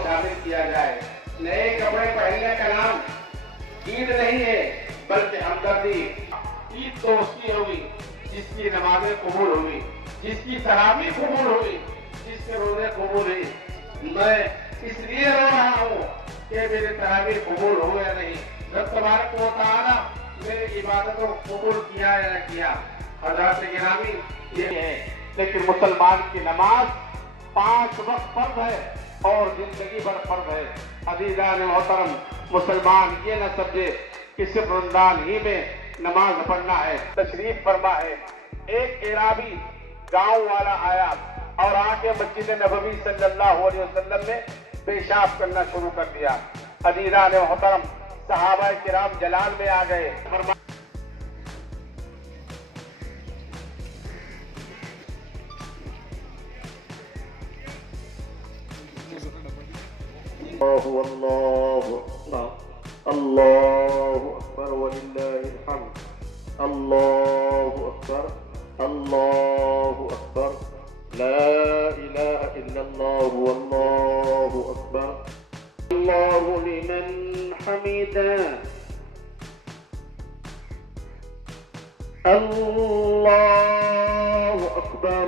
शामिल किया जाए। नए कपड़े पहनने का नाम ईद नहीं है बल्कि हमदर्दी। ईद तो उसकी होगी जिसकी नमाजें कबूल हुई, जिसकी तरावी कबूल हुई, जिसके रोजे कबूल हुई। मैं इसलिए रो रहा हूँ कि मेरे तरावी कबूल हुए या नहीं। रब तबारक व तआला मेरी इबादतों को कबूल किया या न किया। हज़रात गिरामी ये है, लेकिन मुसलमान की नमाज 5 वक्त फर्ज है और जिंदगी भर फर्ज है। अज़ीज़ान मोहतरम, मुसलमान ये न समझे कि सिर्फ रमजान ही में नमाज पढ़ना है। तशरीफ फरमा है, एक इराबी गांव वाला आया और आके मस्जिद नबवी सल्लल्लाहु अलैहि वसल्लम में पेशाब करना शुरू कर दिया। अज़ीज़ान मोहतरम, सहाबा किराम जलाल में आ गए। अल्लाहु अक्बर, अल्लाहु अक्बर वलिल्लाहिल हम्द, अल्लाहु अक्बर, अल्लाहु अक्बर, ला इलाहा इल्लल्लाह वल्लाहु अक्बर, अल्लाहु लिमन हमीदा, अल्लाहु अक्बर,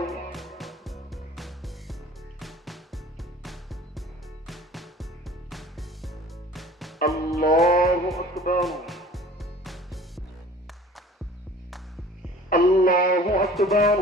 अल्लाहु अकबर, अल्लाहु अकबर।